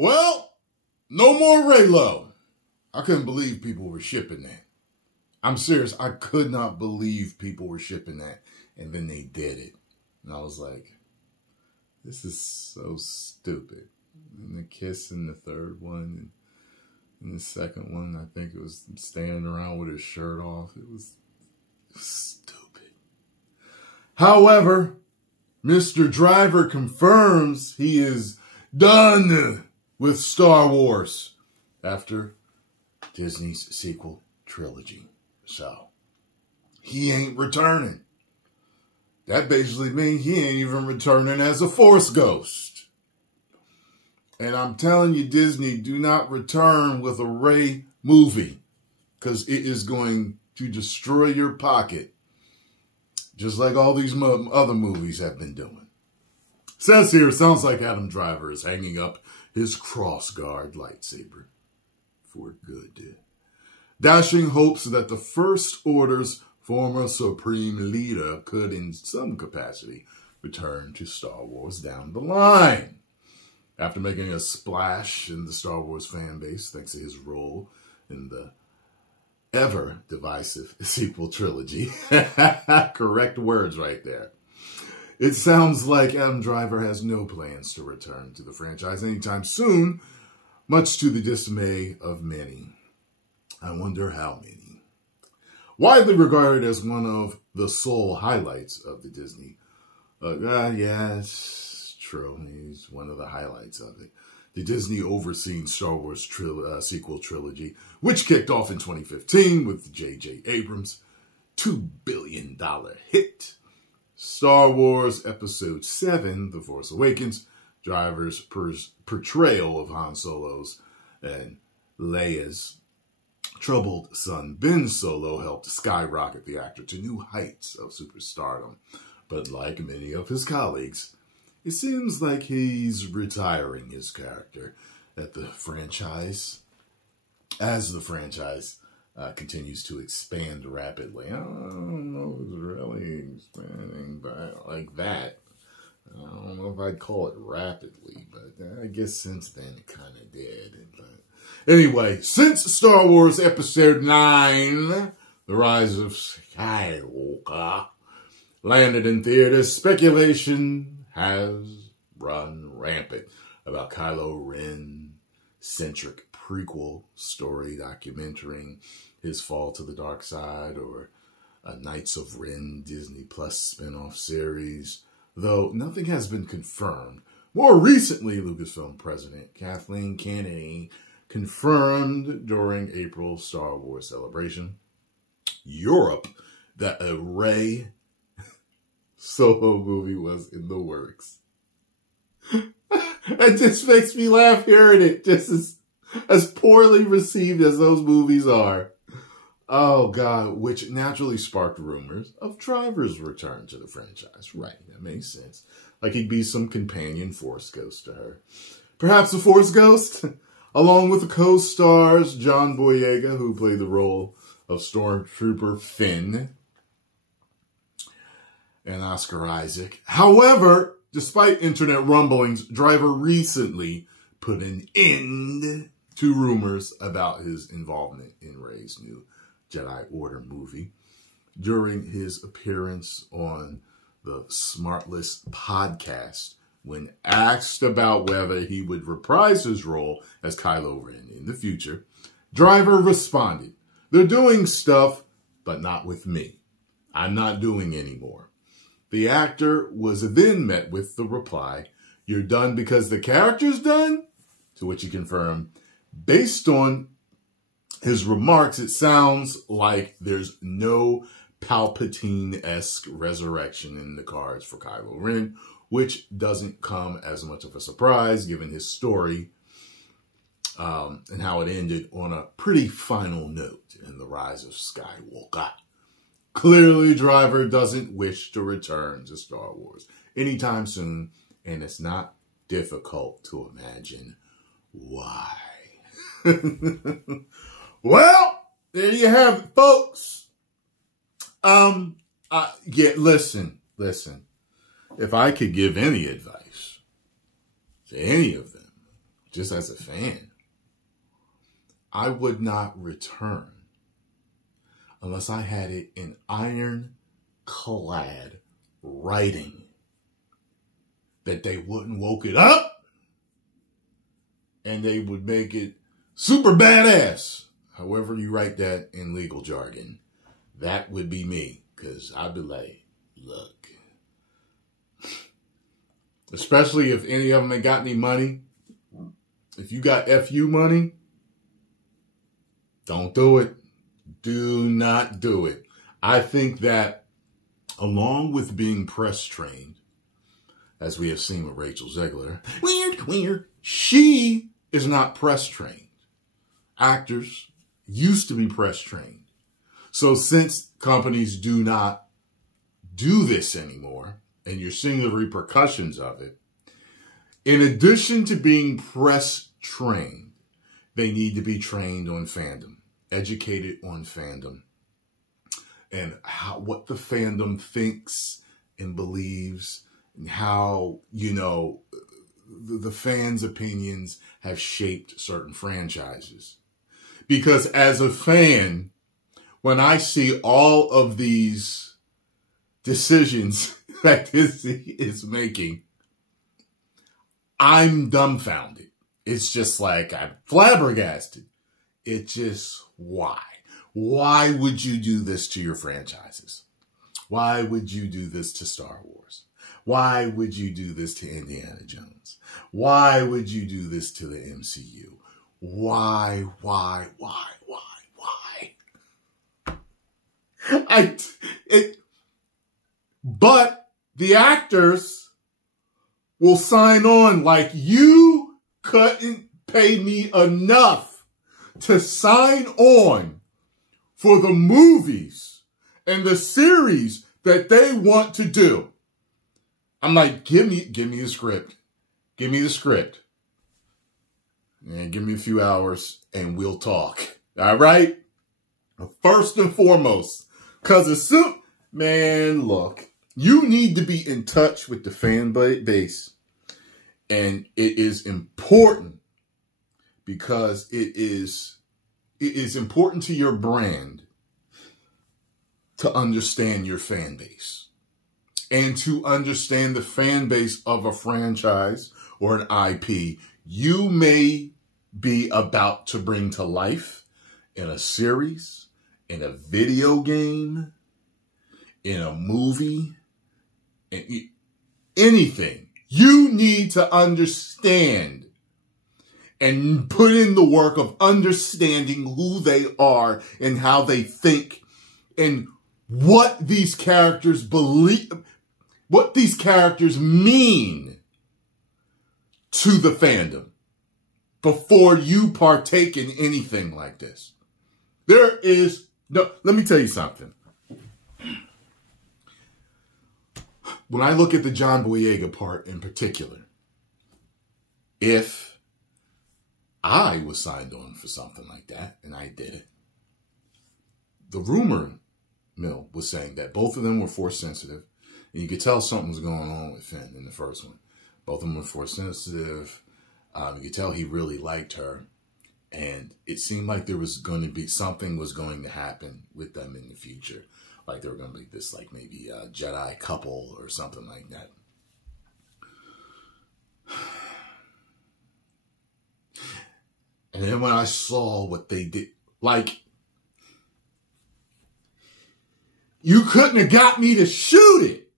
Well, no more Raylo. I couldn't believe people were shipping that. I'm serious. I could not believe people were shipping that. And then they did it. And I was like, this is so stupid. And the kiss in the third one. And the second one, I think it was standing around with his shirt off. It was stupid. However, Mr. Driver confirms he is done with Star Wars after Disney's sequel trilogy. So, he ain't returning. That basically means he ain't even returning as a Force ghost. And I'm telling you, Disney, do not return with a Rey movie, because it is going to destroy your pocket, just like all these other movies have been doing. Says here, sounds like Adam Driver is hanging up his crossguard lightsaber for good. Dashing hopes that the First Order's former Supreme Leader could, in some capacity, return to Star Wars down the line. After making a splash in the Star Wars fan base, thanks to his role in the ever-divisive sequel trilogy. Correct words right there. It sounds like Adam Driver has no plans to return to the franchise anytime soon, much to the dismay of many. I wonder how many. Widely regarded as one of the sole highlights of the Disney. Yes, true. He's one of the highlights of it. The Disney overseen Star Wars sequel trilogy, which kicked off in 2015 with J.J. Abrams' $2 billion hit. Star Wars Episode 7, The Force Awakens, Driver's portrayal of Han Solo's and Leia's troubled son Ben Solo helped skyrocket the actor to new heights of superstardom. But like many of his colleagues, it seems like he's retiring his character at the franchise as the franchise continues to expand rapidly. I don't know if it's really expanding like that. I don't know if I'd call it rapidly, but I guess since then it kind of did. But anyway, since Star Wars Episode 9, The Rise of Skywalker, landed in theaters, speculation has run rampant about Kylo Ren-centric prequel story documenting his fall to the dark side, or a Knights of Ren Disney Plus spinoff series, though nothing has been confirmed. More recently, Lucasfilm president Kathleen Kennedy confirmed during April's Star Wars celebration Europe that a Rey Solo movie was in the works. It just makes me laugh hearing it, just as poorly received as those movies are. Oh, God, which naturally sparked rumors of Driver's return to the franchise. Right, that makes sense. Like he'd be some companion Force ghost to her. Perhaps a Force ghost? Along with the co-stars John Boyega, who played the role of Stormtrooper Finn, and Oscar Isaac. However, despite internet rumblings, Driver recently put an end to rumors about his involvement in Rey's new Jedi Order movie. During his appearance on the Smartless podcast, when asked about whether he would reprise his role as Kylo Ren in the future, Driver responded, "They're doing stuff, but not with me. I'm not doing any more." The actor was then met with the reply, "You're done because the character's done?" To which he confirmed, based on his remarks, it sounds like there's no Palpatine-esque resurrection in the cards for Kylo Ren, which doesn't come as much of a surprise given his story and how it ended on a pretty final note in The Rise of Skywalker. Clearly, Driver doesn't wish to return to Star Wars anytime soon, and it's not difficult to imagine why. Well, there you have it, folks. Listen. If I could give any advice to any of them, just as a fan, I would not return unless I had it in ironclad writing that they wouldn't woke it up and they would make it super badass. However you write that in legal jargon, that would be me. Because I'd be like, look, especially if any of them ain't got any money. If you got FU money, don't do it. Do not do it. I think that along with being press trained, as we have seen with Rachel Zegler, weird, she is not press trained. Actors used to be press trained. So since companies do not do this anymore, and you're seeing the repercussions of it, in addition to being press trained, they need to be trained on fandom, educated on fandom, and what the fandom thinks and believes, and how, you know, the fans' opinions have shaped certain franchises. Because as a fan, when I see all of these decisions that Disney is making, I'm dumbfounded. It's just like, I'm flabbergasted. It's just, why? Why would you do this to your franchises? Why would you do this to Star Wars? Why would you do this to Indiana Jones? Why would you do this to the MCU? Why? But the actors will sign on like, you couldn't pay me enough to sign on for the movies and the series that they want to do. I'm like, give me the script. Give me the script. And give me a few hours and we'll talk. All right? First and foremost, because man, look, you need to be in touch with the fan base. And it is important because it is important to your brand to understand your fan base and to understand the fan base of a franchise or an IP you may be about to bring to life in a series, in a video game, in a movie, anything. You need to understand and put in the work of understanding who they are and how they think and what these characters believe, what these characters mean to the fandom before you partake in anything like this. There is no, let me tell you something. When I look at the John Boyega part in particular, if I was signed on for something like that and I did it, the rumor mill was saying that both of them were force sensitive, and you could tell something was going on with Finn in the first one. Both of them were force sensitive. You could tell he really liked her, and it seemed like there was going to be something was going to happen with them in the future. Like they were going to be this, like maybe a Jedi couple or something like that. And then when I saw what they did, like, you couldn't have got me to shoot it.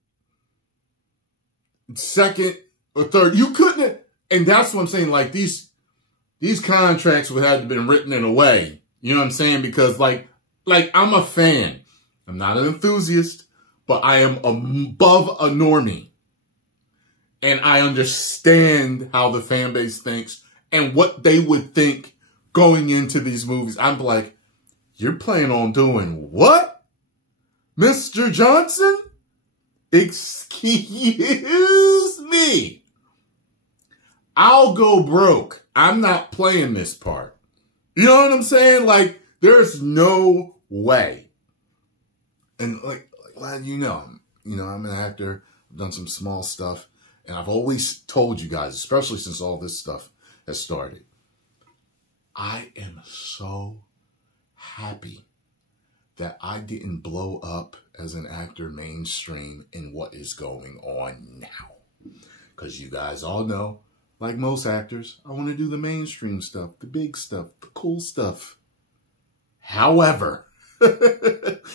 Second or third, you couldn't have, and that's what I'm saying, like, these contracts would have been written in a way, you know what I'm saying? Because, like I'm a fan. I'm not an enthusiast, but I am above a normie. And I understand how the fan base thinks and what they would think going into these movies. I'm like, you're planning on doing what? Mr. Johnson? Excuse me. I'll go broke. I'm not playing this part. You know what I'm saying? Like, there's no way. And like you know, I'm an actor. I've done some small stuff. And I've always told you guys, especially since all this stuff has started. I am so happy that I didn't blow up as an actor mainstream in what is going on now. Because you guys all know, like most actors, I want to do the mainstream stuff, the big stuff, the cool stuff. However,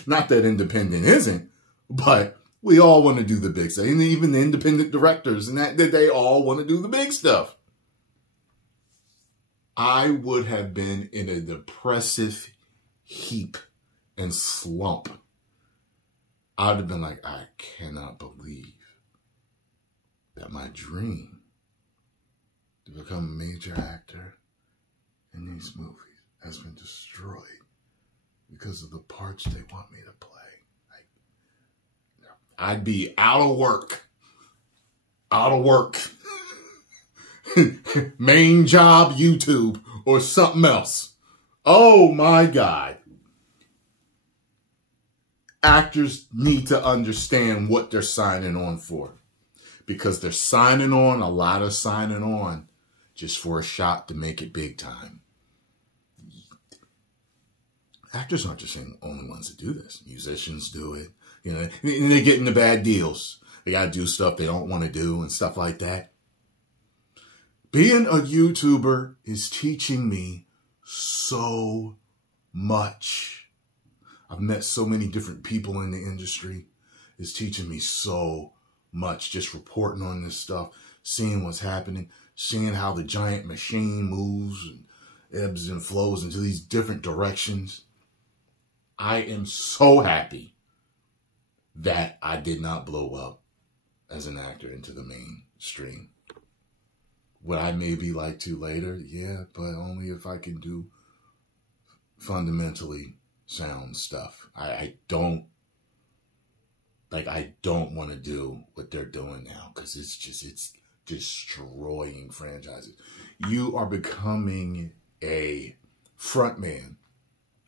not that independent isn't, but we all want to do the big stuff. And even the independent directors and that they all want to do the big stuff. I would have been in a depressive heap and slump. I would have been like, I cannot believe that my dream to become a major actor in these movies has been destroyed because of the parts they want me to play. I'd be out of work. Main job, YouTube, or something else. Oh my God. Actors need to understand what they're signing on for. Because they're signing on, a lot of signing on, just for a shot to make it big time. Actors aren't just the only ones that do this. Musicians do it. You know, and they're getting the bad deals. They got to do stuff they don't want to do and stuff like that. Being a YouTuber is teaching me so much. I've met so many different people in the industry. It's teaching me so much. Just reporting on this stuff, seeing what's happening, seeing how the giant machine moves and ebbs and flows into these different directions. I am so happy that I did not blow up as an actor into the mainstream. Would I maybe like to later? Yeah, but only if I can do fundamentally sound stuff. I don't want to do what they're doing now because it's destroying franchises. You are becoming a frontman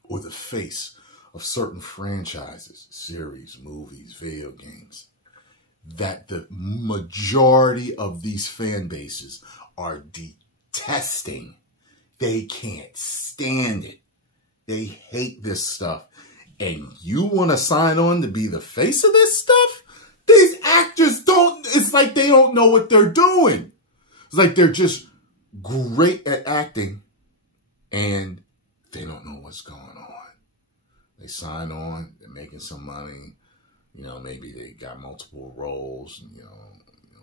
or the face of certain franchises, series, movies, video games, that the majority of these fan bases are detesting. They can't stand it. They hate this stuff. And you want to sign on to be the face of this stuff? These actors it's like they don't know what they're doing. It's like they're just great at acting and they don't know what's going on. They sign on, they're making some money. You know, maybe they got multiple roles, you know,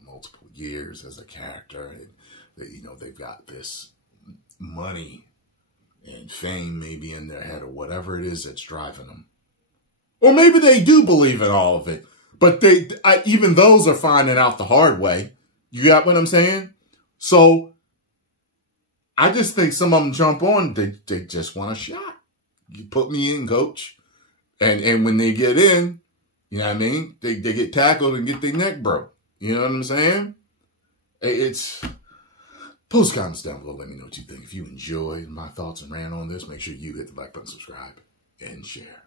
multiple years as a character. And they, you know, they've got this money and fame maybe in their head or whatever it is that's driving them. Or maybe they do believe in all of it, but even those are finding out the hard way. You got what I'm saying? So I just think some of them jump on, they just want a shot. You put me in, coach. And when they get in, you know what I mean? They get tackled and get their neck broke. You know what I'm saying? It's... Post comments down below. Let me know what you think. If you enjoyed my thoughts and ran on this, make sure you hit the like button, subscribe, and share.